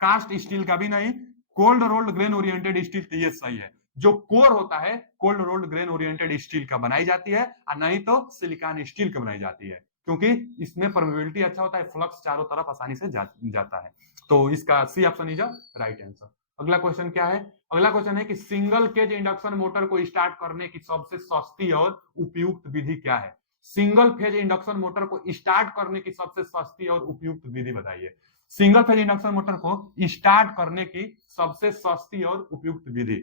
कास्ट स्टील का भी नहीं, cold rolled grain oriented steel तो ये सही है। जो कोर होता है cold rolled grain oriented steel का बनाई जाती है, और नहीं तो सिलिकॉन स्टील का बनाई जाती है, क्योंकि इसमें परमेबिलिटी अच्छा होता है, फ्लक्स चारों तरफ आसानी से जाता है। तो इसका C option is right answer. अगला क्वेश्चन क्या है? अगला क्वेश्चन है कि सिंगल केज इंडक्शन मोटर को स्टार्ट करने की सबसे सस्ती और उपयुक्त विधि क्या है? सिंगल फेज इंडक्शन मोटर को स्टार्ट करने की सबसे सस्ती और उपयुक्त विधि बताइए। सिंगल फेज इंडक्शन मोटर को स्टार्ट करने की सबसे सस्ती और उपयुक्त विधि,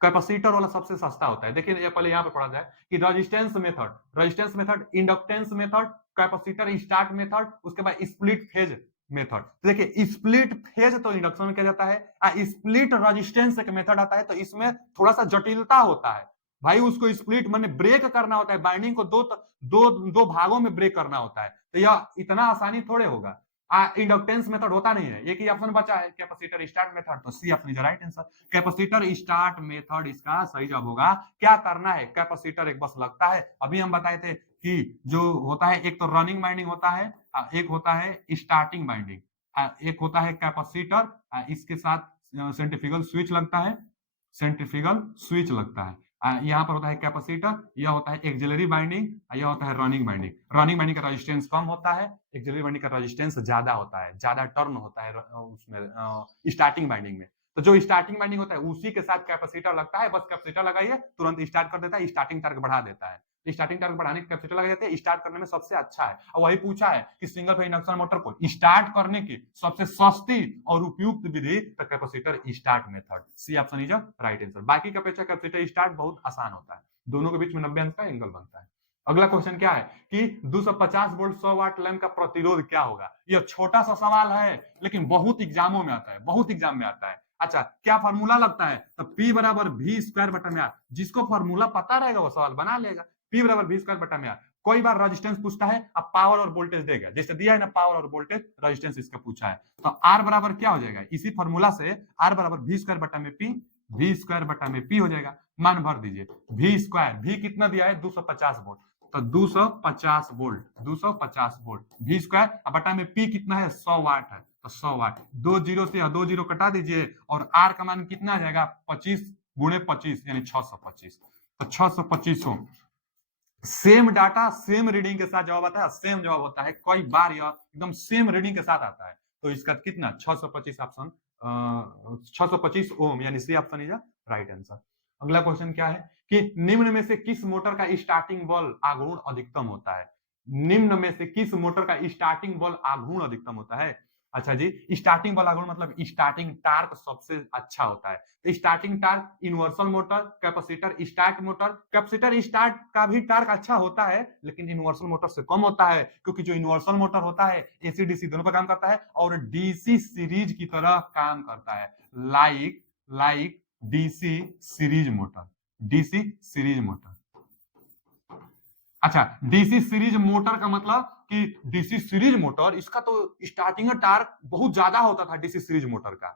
कैपेसिटर वाला सबसे सस्ता होता है। देखिए पहले यहां पे पढ़ा जाए कि resistance method, inductance method, capacitor start method, उसके बाद स्प्लिट फेज मेथड। तो देखिए स्प्लिट फेज तो इंडक्शन में किया जाता है, स्प्लिट रेजिस्टेंस एक मेथड आता है, तो इसमें थोड़ा सा जटिलता होता है भाई, उसको स्प्लिट माने ब्रेक करना होता है, बाइंडिंग को दो भागों में ब्रेक करना होता है, तो यह इतना आसानी थोड़े होगा। इंडक्टेंस मेथड होता नहीं है, एक ही ऑप्शन बचा है कैपेसिटर स्टार्ट मेथड, तो C option is right answer. Capacitor start method इसका सही जवाब होगा। क्या करना है, कैपेसिटर एक बस लगता है, अभी हम बताए थे कि जो होता है एक तो रनिंग बाइंडिंग होता है, एक होता है स्टार्टिंग बाइंडिंग, एक होता है कैपेसिटर, इसके साथ सेंट्रीफ्यूगल स्विच लगता है, सेंट्रीफ्यूगल स्विच लगता है, यहाँ पर होता है कैपेसिटर, यह होता है एक्सिलरी बाइंडिंग, यह होता है रनिंग बाइंडिंग। रनिंग बाइंडिंग का रेजिस्टेंस कम होता है, एक्सिलरी बाइंडिंग का रेजिस्टेंस ज्यादा होता है, ज्यादा टर्न होता है उसमें स्टार्टिंग बाइंडिंग में। तो जो स्टार्टिंग बाइंडिंग होता है उसी के साथ कैपेसिटर लगता है, बस कैपेसिटर लगाइए तुरंत स्टार्ट कर देता है, स्टार्टिंग टॉर्क बढ़ा देता है। स्टार्टिंग टॉर्क बढ़ाने के कैपेसिटर लग जाते हैं, स्टार्ट करने में सबसे अच्छा है। और वही पूछा है कि सिंगल फेज इंडक्शन मोटर को स्टार्ट करने की सबसे सस्ती और उपयुक्त विधि, तो capacitor start method, C option is right answer. बाकी का अपेक्षा कैपेसिटर स्टार्ट बहुत आसान होता है, दोनों के बीच में 90 अंश का एंगल बनता है। अगला क्वेश्चन क्या है कि 250 वोल्ट 100 वाट लैंप का प्रतिरोध क्या होगा? यह छोटा सा सवाल है लेकिन बहुत एग्जामों में आता है, बहुत एग्जाम में आता है। अच्छा क्या फॉर्मूला लगता है? तो P बराबर V स्क्वायर बटा में आर, जिसको फॉर्मूला पता रहेगा वो सवाल बना लेगा। P बराबर V स्क्वायर बटा में आर, कोई बार रेजिस्टेंस पूछता है, अब पावर और वोल्टेज देगा, जैसे दिया है ना पावर और वोल्टेज, रेजिस्टेंस इसका पूछा है, तो R बराबर क्या हो जाएगा, इसी फॉर्मूला से R बराबर V स्क्वायर बटा में P, V स्क्वायर बटा में P हो जाएगा। मान भर दीजिए, V स्क्वायर, V कितना दिया है 250 वोल्ट, तो 250 वोल्ट, 250 वोल्ट, V स्क्वायर बटा में P कितना है 100 वाट है, तो 100 वाट, 2 जीरो से 2 जीरो कटा दीजिए, और R का मान कितना आ जाएगा 25 गुणे 25 यानी 625, तो 625 ओम। सेम डाटा सेम रीडिंग के साथ जवाब आता है, सेम जवाब होता है, कई बार यह एकदम सेम रीडिंग के साथ आता है, तो इसका कितना 625 ऑप्शन 625 ओम, यानी C option is right answer. अगला क्वेश्चन क्या है कि निम्न में से किस मोटर का स्टार्टिंग बल आघूर्ण अधिकतम होता है? निम्न में से किस मोटर का स्टार्टिंग बल आघूर्ण अधिकतम होता है? अच्छा जी, स्टार्टिंग बल आघूर्ण मतलब स्टार्टिंग टार्क सबसे अच्छा होता है, तो starting torque universal motor, capacitor start motor, capacitor start का भी टार्क अच्छा होता है लेकिन यूनिवर्सल मोटर से कम होता है, क्योंकि जो यूनिवर्सल मोटर होता है एसी डीसी दोनों पर काम करता है और डीसी सीरीज की तरह काम करता है, like DC series motor, DC series motor. अच्छा डीसी सीरीज मोटर का मतलब कि डीसी सीरीज मोटर इसका तो स्टार्टिंग टार्क बहुत ज्यादा होता था डीसी सीरीज मोटर का,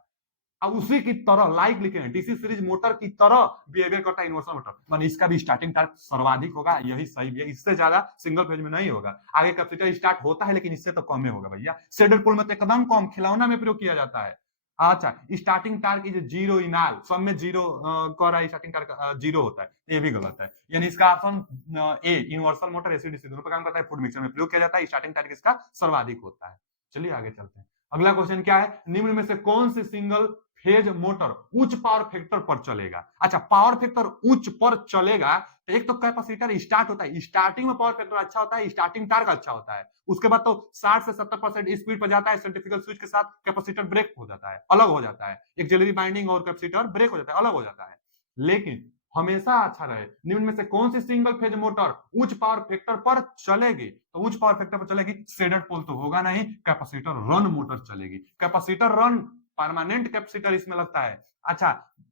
अब उसी की तरह लाइक लिखे हैं डीसी सीरीज मोटर की तरह बिहेवियर करता है यूनिवर्सल मोटर, मान इसका भी स्टार्टिंग टार्क सर्वाधिक होगा, यही सही है, इससे ज्यादा सिंगल फेज में नहीं होगा। आगे कैपेसिटर स्टार्ट होता है लेकिन इससे तो कम ही होगा भैया, शेडेड पोल में तो एकदम कम, खिलौना में प्रयोग किया जाता है। अच्छा starting torque is zero in all, सब में जीरो कह रहा है, स्टार्टिंग टार्क जीरो होता है, ये भी गलत है, यानी इसका option a universal motor AC DC दोनों पर काम करता है, फूड मिक्सर में प्रयोग किया जाता है, स्टार्टिंग टार्क इसका सर्वाधिक होता है। चलिए आगे चलते हैं। अगला क्वेश्चन क्या है, निम्न में से कौन सी सिंगल फेज मोटर उच्च पावर फैक्टर पर चलेगा? अच्छा पावर फैक्टर उच्च पर चलेगा, तो एक तो कैपेसिटर स्टार्ट होता है, स्टार्टिंग में पावर फैक्टर अच्छा होता है, स्टार्टिंग टार्क अच्छा होता है, उसके बाद तो 60 से 70% स्पीड पर जाता है, सेंट्रीफ्यूगल स्विच के साथ कैपेसिटर ब्रेक हो जाता है, अलग हो जाता है, एक्सिलरी बाइंडिंग और कैपेसिटर ब्रेक हो जाता है, अलग हो जाता है। लेकिन हमेशा अच्छा रहे, निम्न में से कौन सी सिंगल फेज मोटर उच्च पावर फैक्टर पर चलेगी? तो उच्च पावर फैक्टर पर चलेगी, शेडेड पोल तो होगा नहीं, कैपेसिटर रन मोटर चलेगी। कैपेसिटर रन परमानेंट कैपेसिटर इसमें लगता है। अच्छा,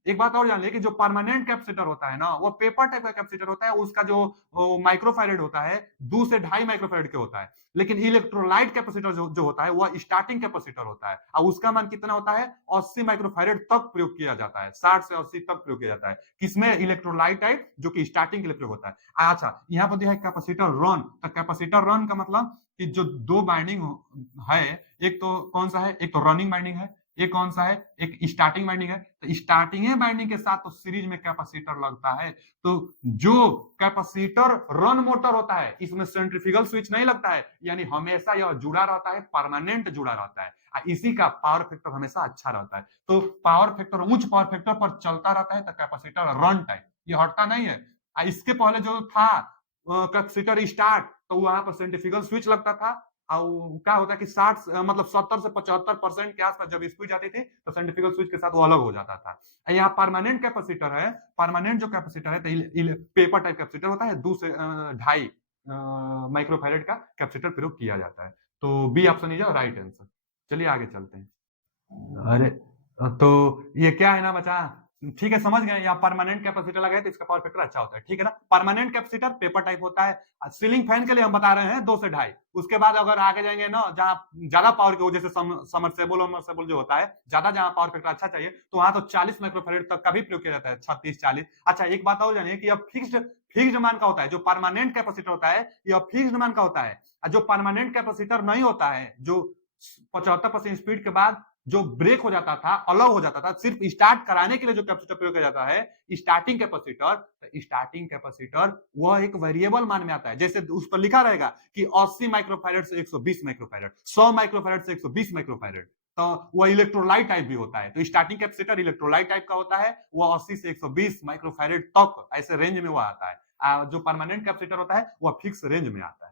एक बात और जान लीजिए कि जो परमानेंट कैपेसिटर होता है ना, वो पेपर टाइप का कैपेसिटर होता है, उसका जो माइक्रोफैरेड होता है 2 से 2.5 माइक्रोफैरेड के होता है। लेकिन इलेक्ट्रोलाइट कैपेसिटर जो होता है वह स्टार्टिंग कैपेसिटर होता है, और उसका मान कितना होता है, 80 माइक्रोफैरेड तक प्रयोग किया जाता है, 60 से 80 तक प्रयोग किया जाता है। किसमें? इलेक्ट्रोलाइट टाइप, जो कि स्टार्टिंग के लिए प्रयोग होता है। अच्छा, यहाँ पर दिया है कैपेसिटर रन, तो कैपेसिटर रन का मतलब कि जो दो बाइंडिंग है, एक तो कौन सा है, एक तो रनिंग बाइंडिंग है, एक कौन सा है, एक स्टार्टिंग बाइंडिंग है। तो स्टार्टिंग बाइंडिंग के साथ तो सीरीज में कैपेसिटर लगता है। तो जो कैपेसिटर रन मोटर होता है, इसमें सेंट्रीफ्यूगल स्विच नहीं लगता है, यानी हमेशा यह जुड़ा रहता है, परमानेंट जुड़ा रहता है। इसी का पावर फैक्टर हमेशा अच्छा रहता है। तो पावर फैक्टर उच्च पावर फैक्टर पर चलता रहता है, तो कैपेसिटर रन टाइम ये हटता नहीं है। इसके पहले जो था कैपेसिटर स्टार्ट, तो वहां पर सेंट्रीफ्यूगल स्विच लगता था, और क्या होता है कि 60 मतलब 70 से 75% के आसपास जब स्पीड जाती थी, तो सेंट्रीफ्यूगल स्विच के साथ वो अलग हो जाता था। यहाँ परमानेंट कैपेसिटर है, परमानेंट जो कैपेसिटर है, तो पेपर टाइप कैपेसिटर होता है, 2 से 2.5 माइक्रोफैरेड का कैपेसिटर प्रयोग किया जाता है। तो B option is right answer. चलिए आगे चलते हैं। अरे, तो ये क्या है ना बचा, ठीक है समझ गए, यहाँ परमानेंट कैपेसिटर लगा है तो इसका पावर फैक्टर अच्छा होता है, ठीक है ना। परमानेंट कैपेसिटर पेपर टाइप होता है। सीलिंग फैन के लिए हम बता रहे हैं 2 से 2.5। उसके बाद अगर आगे जाएंगे ना, जहां ज्यादा पावर की वजह से समरसेबल जो होता है, ज्यादा जहां पावर फैक्टर अच्छा चाहिए, तो वहां तो 40 माइक्रोफैरेड तक का भी प्रयोग किया जाता है, 36-40। अच्छा, एक बात और जानिए कि अब फिक्स्ड मान का होता है, जो परमानेंट कैपेसिटर होता है यह फिक्स्ड मान का होता है। जो परमानेंट कैपेसिटर नहीं होता है, जो 75% स्पीड के बाद जो ब्रेक हो जाता था, अलग हो जाता था, सिर्फ स्टार्ट कराने के लिए जो कैपेसिटर प्रयोग किया जाता है, स्टार्टिंग कैपेसिटर, तो स्टार्टिंग कैपेसिटर वह एक वेरिएबल मान में आता है। जैसे उस पर लिखा रहेगा कि 80 माइक्रोफैरेड से 120 माइक्रोफैरेड, 100 माइक्रोफैरेड से 120 माइक्रोफैरेड, तो वह इलेक्ट्रोलाइट टाइप भी होता है। तो स्टार्टिंग कैपेसिटर इलेक्ट्रोलाइट टाइप का होता है, वह 80 से 120 माइक्रोफैरेड तक ऐसे रेंज में वह आता है। जो परमानेंट कैपेसिटर होता है वह फिक्स रेंज में आता है।